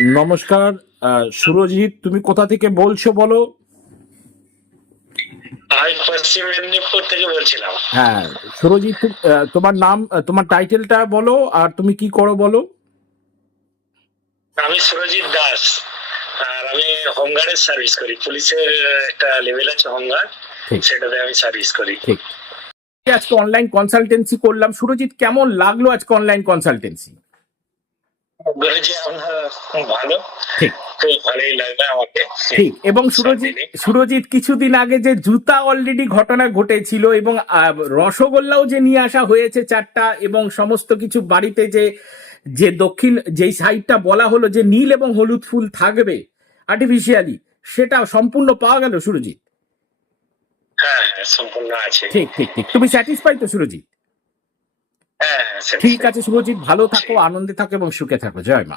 নমস্কার সুরজিৎ তুমি কোথা থেকে বলছো বলো? আমি পশ্চিম মেদিনীপুর থেকে বলছিলাম। হ্যাঁ সুরজিৎ তোমার নাম তোমার টাইটেলটা বলো আর তুমি কি করো বলো? আমি সুরজিৎ দাস আর আমি হোমগার্ডের সার্ভিস করি। পুলিশের একটা লেভেল আছে হোমগার্ড। সেটাতে আমি সার্ভিস করি। ঠিক। আজকে অনলাইন কনসালটেন্সি করলাম। সুরজিৎ কেমন লাগল আজকে অনলাইন কনসালটেন্সি গুরুজি আপনার ভালো ভালোই লাগল আমাকে। ঠিক এবং সুরজিৎ সুরজিৎ কিছুদিন আগে যে জুতা অলরেডি ঘটনা ঘটেছিল এবং রসগোল্লাও যে নিয়ে আসা হয়েছে চারটা এবং সমস্ত কিছু বাড়িতে যে যে দক্ষিণ যেই সাইডটা বলা হলো যে নীল এবং হলুদ ফুল থাকবে আর্টিফিশিয়ালি সেটা সম্পূর্ণ পাওয়া গেল সুরজিৎ? হ্যাঁ হ্যাঁ সম্পূর্ণ আছে। ঠিক ঠিক ঠিক। তুমি স্যাটিসফাই তো সুরজিৎ? ঠিক আছে শুভজিৎ। ভালো থাকো আনন্দে থাকো এবং সুখে থাকো। জয় মা।